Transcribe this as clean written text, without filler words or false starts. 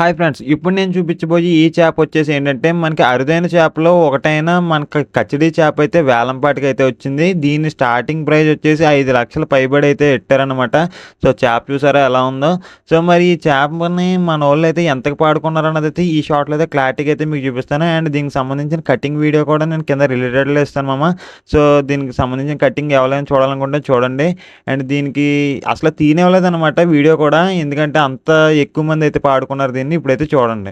Hi friends. ఇప్పుడు నేను చూపించబోయే ఈ చేప వచ్చేసి ఏంటంటే, మనకి అరుదైన చేపలో ఒకటైన మనకి కచిడి చేప అయితే వేలంపాటికైతే వచ్చింది. దీని స్టార్టింగ్ ప్రైస్ వచ్చేసి 5,00,000 పైబడి అయితే ఎట్టారనమాట. సో, చేప చూసారా ఎలా ఉందో. సో, మరి ఈ చేపని మనోళ్ళైతే ఎంతకు పాడుకున్నారన్నదైతే ఈ షార్ట్‌లో అయితే క్లారిటీగా అయితే మీకు చూపిస్తాను. అండ్ దీనికి సంబంధించిన కటింగ్ వీడియో కూడా నేను కింద రిలేటెడ్‌లో ఇస్తాను మామ. సో, దీనికి సంబంధించిన కటింగ్ ఎవరైనా చూడాలనుకుంటే చూడండి. అండ్ దీనికి అసలు తీయనివ్వలేదనమాట వీడియో కూడా. ఎందుకంటే అంత ఎక్కువ మంది అయితే పాడుకున్నారు దీన్ని. ఇప్పుడైతే చూడండి.